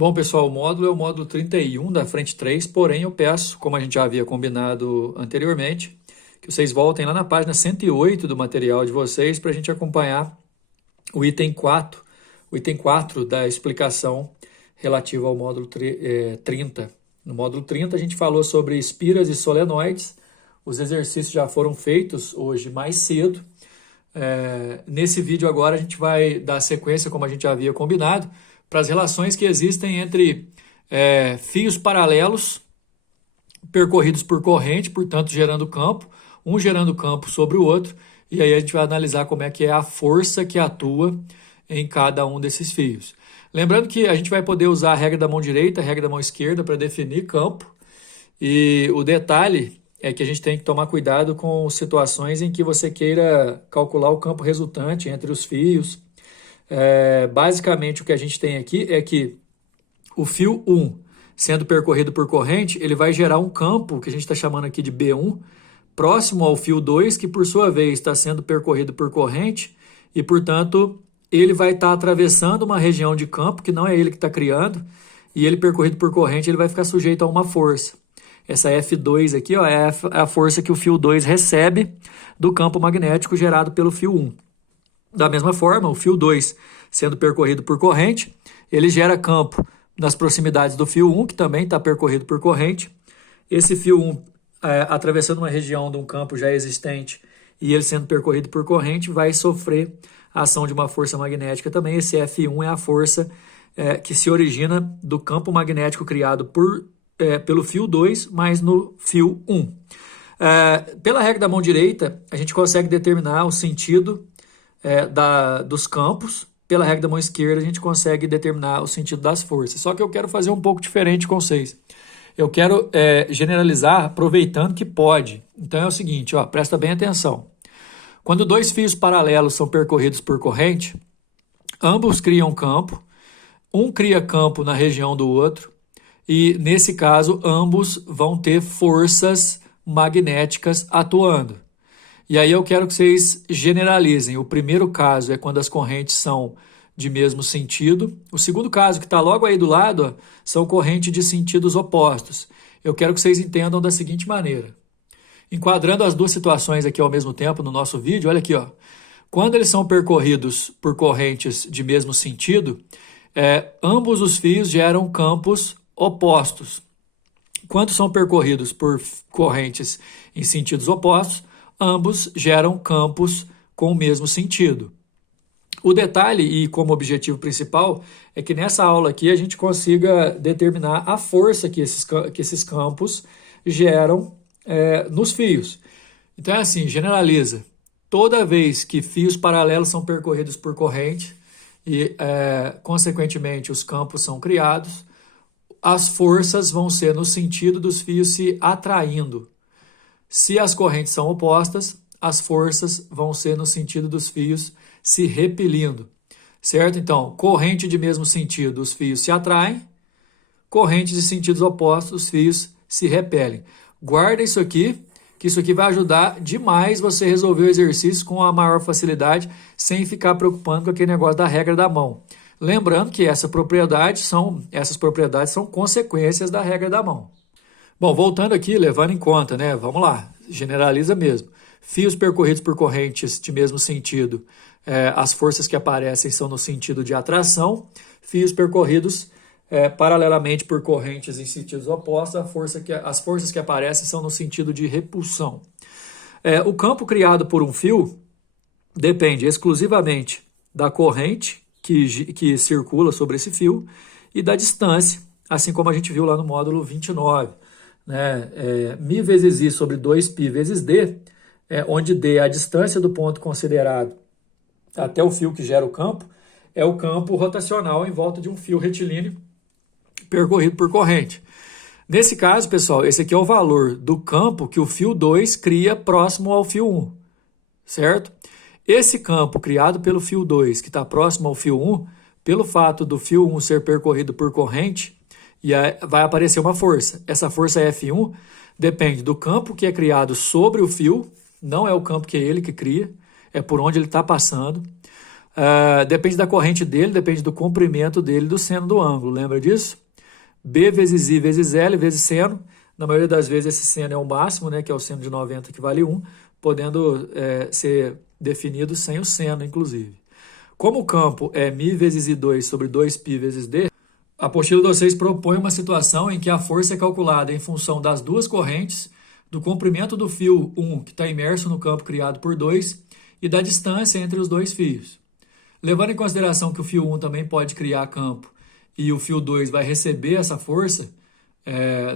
Bom, pessoal, o módulo é o módulo 31 da frente 3, porém eu peço, como a gente já havia combinado anteriormente, que vocês voltem lá na página 108 do material de vocês para a gente acompanhar o item 4, da explicação relativa ao módulo 30. No módulo 30 a gente falou sobre espiras e solenoides, os exercícios já foram feitos hoje mais cedo. Nesse vídeo agora a gente vai dar sequência, como a gente já havia combinado, para as relações que existem entre fios paralelos percorridos por corrente, portanto gerando campo, um gerando campo sobre o outro, e aí a gente vai analisar como é que é a força que atua em cada um desses fios. Lembrando que a gente vai poder usar a regra da mão direita, a regra da mão esquerda para definir campo, e o detalhe é que a gente tem que tomar cuidado com situações em que você queira calcular o campo resultante entre os fios. Basicamente o que a gente tem aqui é que o fio 1, sendo percorrido por corrente, ele vai gerar um campo que a gente está chamando aqui de B1, próximo ao fio 2, que por sua vez está sendo percorrido por corrente e, portanto, ele vai estar atravessando uma região de campo que não é ele que está criando, e ele percorrido por corrente ele vai ficar sujeito a uma força. Essa F2 aqui é a força que o fio 2 recebe do campo magnético gerado pelo fio 1. Da mesma forma, o fio 2, sendo percorrido por corrente, ele gera campo nas proximidades do fio 1, que também está percorrido por corrente. Esse fio 1, atravessando uma região de um campo já existente e ele sendo percorrido por corrente, vai sofrer a ação de uma força magnética também. Esse F1 é a força que se origina do campo magnético criado pelo fio 2, mas no fio 1. Pela regra da mão direita, a gente consegue determinar o sentido dos campos. Pela regra da mão esquerda, a gente consegue determinar o sentido das forças. Só que eu quero fazer um pouco diferente com vocês. Eu quero generalizar aproveitando que pode. Então é o seguinte, presta bem atenção. Quando dois fios paralelos são percorridos por corrente, ambos criam campo, um cria campo na região do outro, e nesse caso ambos vão ter forças magnéticas atuando. E aí eu quero que vocês generalizem. O primeiro caso é quando as correntes são de mesmo sentido. O segundo caso, que está logo aí do lado, são correntes de sentidos opostos. Eu quero que vocês entendam da seguinte maneira. Enquadrando as duas situações aqui ao mesmo tempo no nosso vídeo, olha aqui. Quando eles são percorridos por correntes de mesmo sentido, ambos os fios geram campos opostos. Quando são percorridos por correntes em sentidos opostos, ambos geram campos com o mesmo sentido. O detalhe, e como objetivo principal, é que nessa aula aqui a gente consiga determinar a força que esses campos geram nos fios. Então é assim, generaliza. Toda vez que fios paralelos são percorridos por corrente e, consequentemente, os campos são criados, as forças vão ser no sentido dos fios se atraindo. Se as correntes são opostas, as forças vão ser no sentido dos fios se repelindo, certo? Então, corrente de mesmo sentido, os fios se atraem, corrente de sentidos opostos, os fios se repelem. Guarda isso aqui, que isso aqui vai ajudar demais você resolver o exercício com a maior facilidade, sem ficar preocupando com aquele negócio da regra da mão. Lembrando que essas propriedades são consequências da regra da mão. Bom, voltando aqui, levando em conta, vamos lá, generaliza mesmo. Fios percorridos por correntes de mesmo sentido, as forças que aparecem são no sentido de atração. Fios percorridos paralelamente por correntes em sentidos opostos, as forças que aparecem são no sentido de repulsão. O campo criado por um fio depende exclusivamente da corrente que circula sobre esse fio e da distância, assim como a gente viu lá no módulo 29. Mi vezes I sobre 2π vezes D, onde D é a distância do ponto considerado até o fio que gera o campo, é o campo rotacional em volta de um fio retilíneo percorrido por corrente. Nesse caso, pessoal, esse aqui é o valor do campo que o fio 2 cria próximo ao fio 1, certo? Esse campo criado pelo fio 2, que está próximo ao fio 1, pelo fato do fio 1 ser percorrido por corrente, vai aparecer uma força. Essa força F1 depende do campo que é criado sobre o fio, não é o campo que é ele que cria, é por onde ele está passando, Depende da corrente dele, depende do comprimento dele, do seno do ângulo, lembra disso? B vezes I vezes L vezes seno. Na maioria das vezes esse seno é o máximo, né, que é o seno de 90 que vale 1, podendo ser definido sem o seno, inclusive. Como o campo é μ vezes I2 sobre 2π vezes D, a apostila de vocês propõe uma situação em que a força é calculada em função das duas correntes, do comprimento do fio 1, que está imerso no campo criado por 2, e da distância entre os dois fios. Levando em consideração que o fio 1 também pode criar campo e o fio 2 vai receber essa força,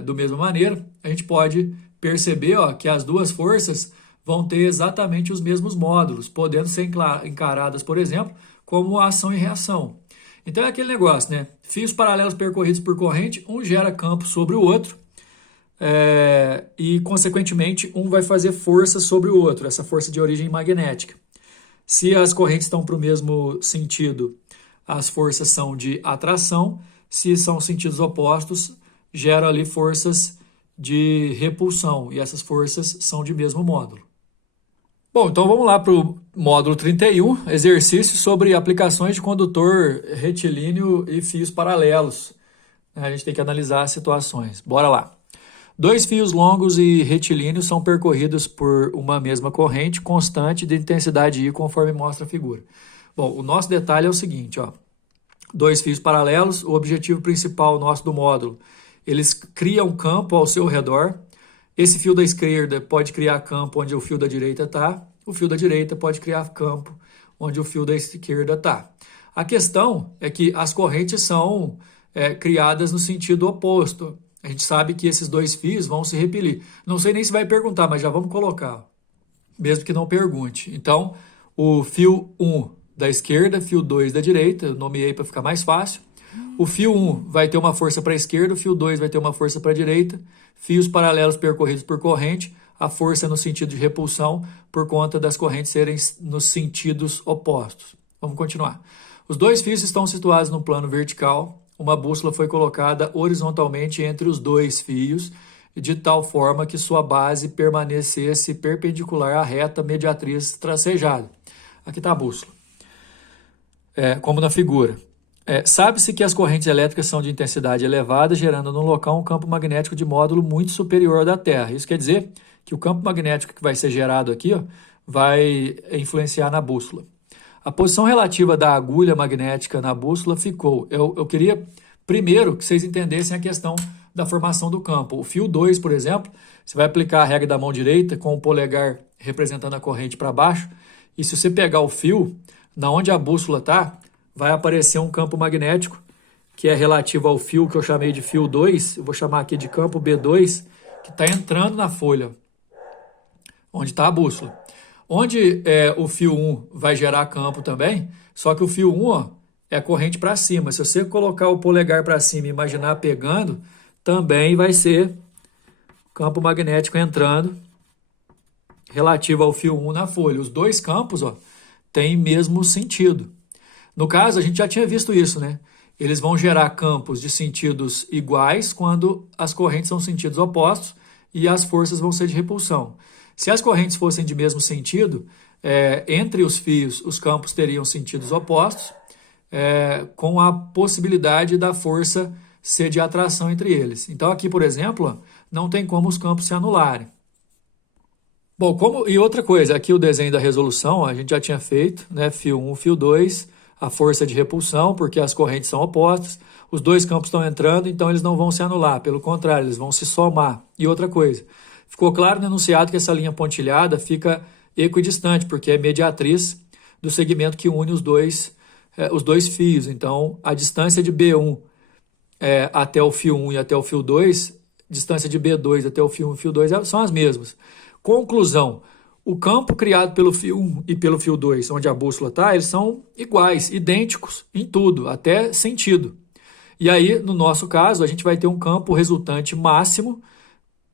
do mesma maneira, a gente pode perceber que as duas forças vão ter exatamente os mesmos módulos, podendo ser encaradas, por exemplo, como ação e reação. Então é aquele negócio, né? Fios paralelos percorridos por corrente, um gera campo sobre o outro, e, consequentemente, um vai fazer força sobre o outro, essa força de origem magnética. Se as correntes estão para o mesmo sentido, as forças são de atração. Se são sentidos opostos, gera ali forças de repulsão, e essas forças são de mesmo módulo. Bom, então vamos lá para o módulo 31, exercício sobre aplicações de condutor retilíneo e fios paralelos. A gente tem que analisar as situações. Bora lá. Dois fios longos e retilíneos são percorridos por uma mesma corrente constante de intensidade I, conforme mostra a figura. Bom, o nosso detalhe é o seguinte, dois fios paralelos, o objetivo principal nosso do módulo, eles criam campo ao seu redor. Esse fio da esquerda pode criar campo onde o fio da direita está, o fio da direita pode criar campo onde o fio da esquerda está. A questão é que as correntes são criadas no sentido oposto. A gente sabe que esses dois fios vão se repelir. Não sei nem se vai perguntar, mas já vamos colocar, mesmo que não pergunte. Então, o fio 1 da esquerda, fio 2 da direita, eu nomeei para ficar mais fácil. O fio 1 vai ter uma força para a esquerda, o fio 2 vai ter uma força para a direita. Fios paralelos percorridos por corrente, a força no sentido de repulsão, por conta das correntes serem nos sentidos opostos. Vamos continuar. Os dois fios estão situados no plano vertical. Uma bússola foi colocada horizontalmente entre os dois fios, de tal forma que sua base permanecesse perpendicular à reta mediatriz tracejada. Aqui está a bússola, como na figura. Sabe-se que as correntes elétricas são de intensidade elevada, gerando no local um campo magnético de módulo muito superior ao da Terra. Isso quer dizer que o campo magnético que vai ser gerado aqui vai influenciar na bússola. A posição relativa da agulha magnética na bússola ficou. Eu queria primeiro que vocês entendessem a questão da formação do campo. O fio 2, por exemplo, você vai aplicar a regra da mão direita com o polegar representando a corrente para baixo, e se você pegar o fio, na onde a bússola está, vai aparecer um campo magnético que é relativo ao fio que eu chamei de fio 2, eu vou chamar aqui de campo B2, que está entrando na folha, onde está a bússola. Onde o fio 1 vai gerar campo também, só que o fio 1 é corrente para cima. Se você colocar o polegar para cima e imaginar pegando, também vai ser campo magnético entrando relativo ao fio 1 na folha. Os dois campos têm mesmo sentido. No caso, a gente já tinha visto isso, né? Eles vão gerar campos de sentidos iguais quando as correntes são sentidos opostos e as forças vão ser de repulsão. Se as correntes fossem de mesmo sentido, entre os fios, os campos teriam sentidos opostos, com a possibilidade da força ser de atração entre eles. Então, aqui, por exemplo, não tem como os campos se anularem. Bom, e outra coisa, aqui o desenho da resolução, a gente já tinha feito, né? Fio 1, fio 2, a força de repulsão, porque as correntes são opostas, os dois campos estão entrando, então eles não vão se anular, pelo contrário, eles vão se somar. E outra coisa, ficou claro no enunciado que essa linha pontilhada fica equidistante, porque é mediatriz do segmento que une os dois fios. Então, a distância de B1 até o fio 1 e até o fio 2, distância de B2 até o fio 1 e fio 2 são as mesmas. Conclusão, o campo criado pelo fio 1 e pelo fio 2, onde a bússola está, eles são iguais, idênticos em tudo, até sentido. E aí, no nosso caso, a gente vai ter um campo resultante máximo,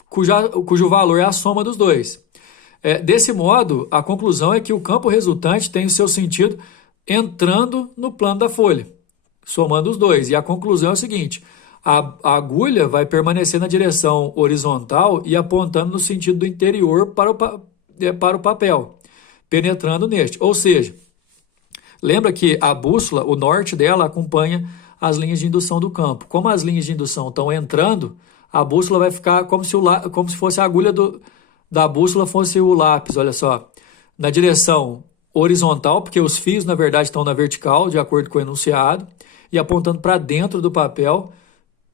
cujo valor é a soma dos dois. Desse modo, a conclusão é que o campo resultante tem o seu sentido entrando no plano da folha, somando os dois. E a conclusão é o seguinte: a agulha vai permanecer na direção horizontal e apontando no sentido do interior para o papel, penetrando neste. Ou seja, Lembra que a bússola, o norte dela, acompanha as linhas de indução do campo. Como as linhas de indução estão entrando, a bússola vai ficar como se fosse a agulha da bússola fosse o lápis, olha só, na direção horizontal, porque os fios, na verdade, estão na vertical, de acordo com o enunciado, e apontando para dentro do papel.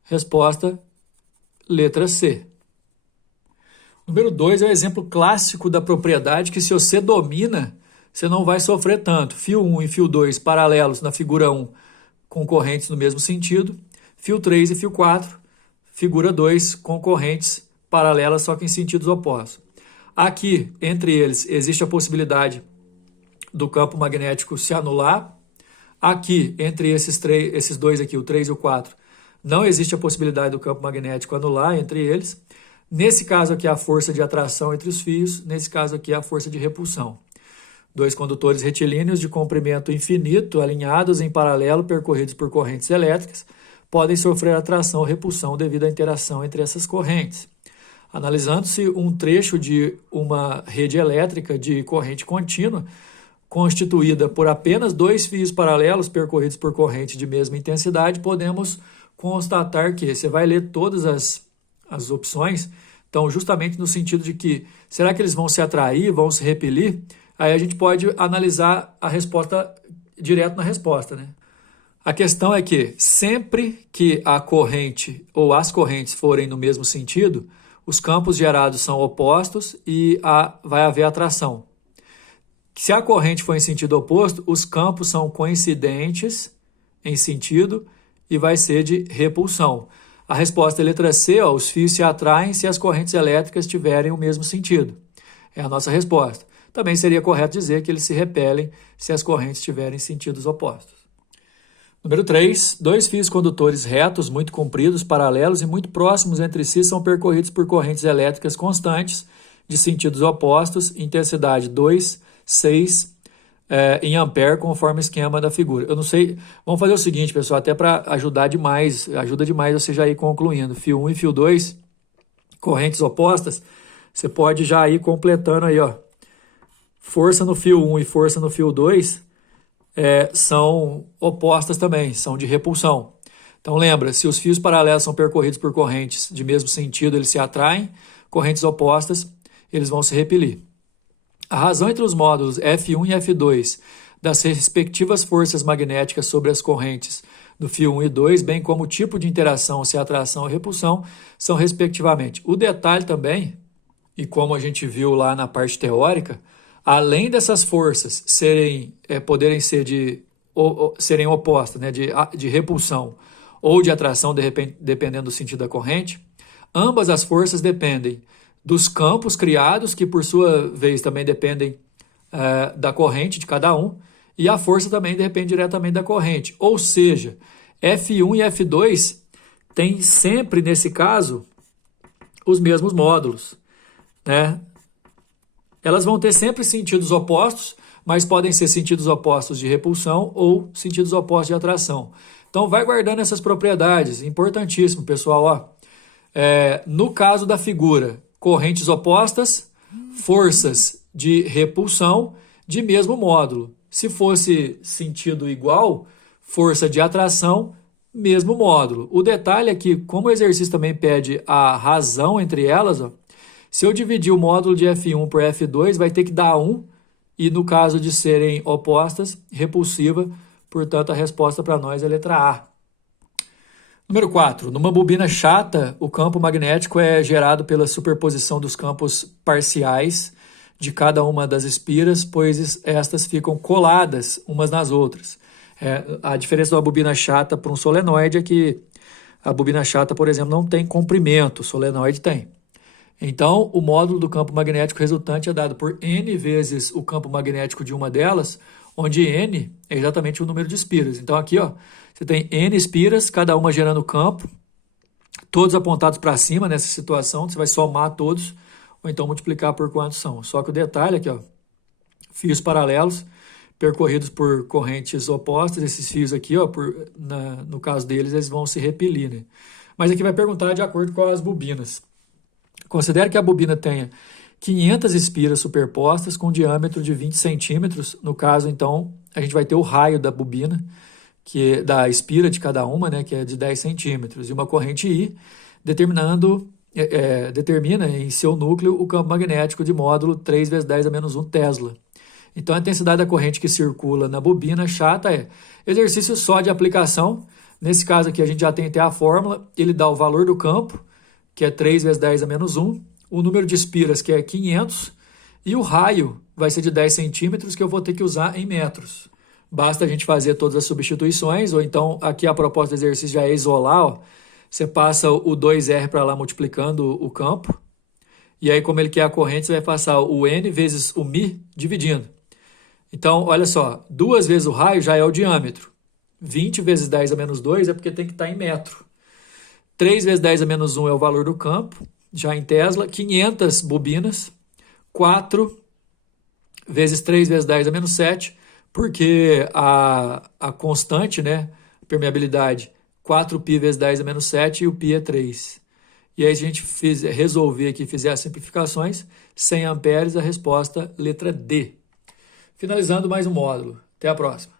Resposta, letra C. Número 2 é o exemplo clássico da propriedade que, se você domina, você não vai sofrer tanto. Fio 1 e fio 2 paralelos na figura 1, concorrentes no mesmo sentido. Fio 3 e fio 4, figura 2, concorrentes paralelas, só que em sentidos opostos. Aqui, entre eles, existe a possibilidade do campo magnético se anular. Aqui, entre esses dois aqui, o 3 e o 4, não existe a possibilidade do campo magnético anular entre eles. Nesse caso aqui, a força de atração entre os fios. Nesse caso aqui, a força de repulsão. Dois condutores retilíneos de comprimento infinito, alinhados em paralelo, percorridos por correntes elétricas, podem sofrer atração ou repulsão devido à interação entre essas correntes. Analisando-se um trecho de uma rede elétrica de corrente contínua, constituída por apenas dois fios paralelos percorridos por corrente de mesma intensidade, podemos constatar que, você vai ler todas as opções, então justamente no sentido de que, será que eles vão se atrair, vão se repelir? Aí a gente pode analisar a resposta direto na resposta, né? A questão é que sempre que a corrente ou as correntes forem no mesmo sentido, os campos gerados são opostos e vai haver atração. Se a corrente for em sentido oposto, os campos são coincidentes em sentido e vai ser de repulsão. A resposta é letra C, ó, os fios se atraem se as correntes elétricas tiverem o mesmo sentido. É a nossa resposta. Também seria correto dizer que eles se repelem se as correntes tiverem sentidos opostos. Número 3. Dois fios condutores retos, muito compridos, paralelos e muito próximos entre si são percorridos por correntes elétricas constantes de sentidos opostos, intensidade 2, 6 em ampere, conforme o esquema da figura. Eu não sei, vamos fazer o seguinte, pessoal, até para ajudar demais, ajuda demais você já ir concluindo. Fio 1 e fio 2, correntes opostas, você pode já ir completando aí, ó. Força no fio 1 e força no fio 2 são opostas também, são de repulsão. Então lembra, se os fios paralelos são percorridos por correntes de mesmo sentido, eles se atraem, correntes opostas, eles vão se repelir. A razão entre os módulos F1 e F2 das respectivas forças magnéticas sobre as correntes do fio 1 e 2, bem como o tipo de interação, se é atração ou repulsão, são respectivamente. O detalhe também, e como a gente viu lá na parte teórica, além dessas forças poderem ser serem opostas, né, de repulsão ou de atração, dependendo do sentido da corrente, ambas as forças dependem dos campos criados, que por sua vez também dependem da corrente de cada um, e a força também depende diretamente da corrente. Ou seja, F1 e F2 têm sempre, nesse caso, os mesmos módulos, né? Elas vão ter sempre sentidos opostos, mas podem ser sentidos opostos de repulsão ou sentidos opostos de atração. Então, vai guardando essas propriedades. Importantíssimo, pessoal. Ó. No caso da figura, correntes opostas, forças de repulsão de mesmo módulo. Se fosse sentido igual, força de atração, mesmo módulo. O detalhe é que, como o exercício também pede a razão entre elas, ó, se eu dividir o módulo de F1 por F2, vai ter que dar 1, e no caso de serem opostas, repulsiva, portanto a resposta para nós é a letra A. Número 4. Numa bobina chata, o campo magnético é gerado pela superposição dos campos parciais de cada uma das espiras, pois estas ficam coladas umas nas outras. A diferença da bobina chata para um solenoide é que a bobina chata, por exemplo, não tem comprimento, o solenoide tem. Então, o módulo do campo magnético resultante é dado por N vezes o campo magnético de uma delas, onde N é exatamente o número de espiras. Então, aqui, ó, você tem N espiras, cada uma gerando campo, todos apontados para cima nessa situação, você vai somar todos, ou então multiplicar por quantos são. Só que o detalhe aqui, ó, fios paralelos, percorridos por correntes opostas, esses fios aqui, ó, no caso deles, eles vão se repelir, né? Mas aqui vai perguntar de acordo com as bobinas. Considere que a bobina tenha 500 espiras superpostas com diâmetro de 20 centímetros, no caso, então, a gente vai ter o raio da bobina, da espira de cada uma, né, que é de 10 centímetros, e uma corrente I, determina em seu núcleo o campo magnético de módulo 3 vezes 10 a menos 1 Tesla. Então, a intensidade da corrente que circula na bobina chata é exercício só de aplicação. Nesse caso aqui, a gente já tem até a fórmula, ele dá o valor do campo, que é 3 vezes 10 a menos 1, o número de espiras, que é 500, e o raio vai ser de 10 centímetros, que eu vou ter que usar em metros. Basta a gente fazer todas as substituições, ou então aqui a proposta do exercício já é isolar, ó. Você passa o 2R para lá multiplicando o campo, e aí como ele quer a corrente, você vai passar o N vezes o μ dividindo. Então, olha só, 2 vezes o raio já é o diâmetro. 20 vezes 10 a menos 2 é porque tem que estar em metro. 3 vezes 10 a menos 1 é o valor do campo, já em Tesla. 500 bobinas. 4 vezes 3 vezes 10 a menos 7, porque a constante, né, permeabilidade, 4π vezes 10 a menos 7 e o π é 3. E aí, se a gente resolver aqui, fizer as simplificações, 100 amperes, a resposta letra D. Finalizando mais um módulo. Até a próxima.